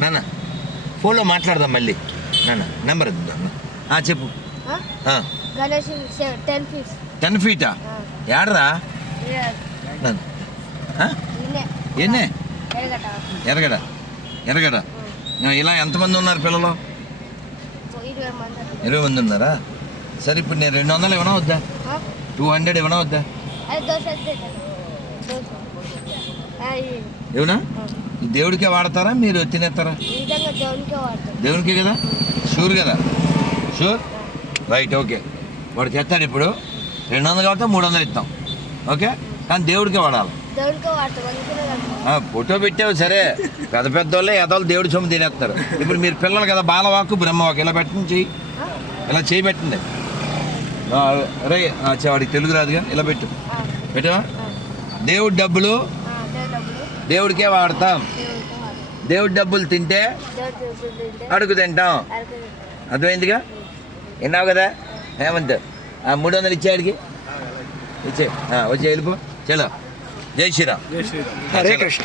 నాన్న ఫోన్లో మాట్లాడదాం మళ్ళీ. నాన్న నెంబర్ చెప్పు. 10 ఫీటా? ఏడరా ఎన్నే? ఎరగడ. ఇలా ఎంతమంది ఉన్నారు పిల్లలు? 20 మంది ఉన్నారా? సరే ఇప్పుడు నేను 200 ఇవ్వనా వద్దా? 200 ఇవ్వనా వద్దా? ఏమన్నా దేవుడికే వాడతారా మీరు తినేస్తారా? దేవునికే కదా? షూర్ కదా? Sure, right, okay. వాడు చేస్తాడు ఇప్పుడు 200 కాబట్టి 300 ఇస్తాం, ఓకే. కానీ దేవుడికే వాడాలి. ఫోటో పెట్టావు సరే, పెద్ద వాళ్ళే ఎదలు దేవుడి సొమ్ము తినేస్తారు. ఇప్పుడు మీరు పిల్లలు కదా, బాలవాకు బ్రహ్మవాకు ఇలా పెట్టండి, చెయ్యి ఇలా చేయి పెట్టండి. రే వాడికి తెలుగు రాదుగా, ఇలా పెట్టవా? దేవుడి డబ్బులు దేవుడికే వాడతాం. దేవుడి డబ్బులు తింటే అడుగు తింటాం. అర్థమైందిగా? విన్నావు కదా హేమంత్? 300 ఇచ్చేవాడికి ఇచ్చే, వచ్చి వెళ్ళిపో. చలో, జై శ్రీరామ్. హరే కృష్ణ.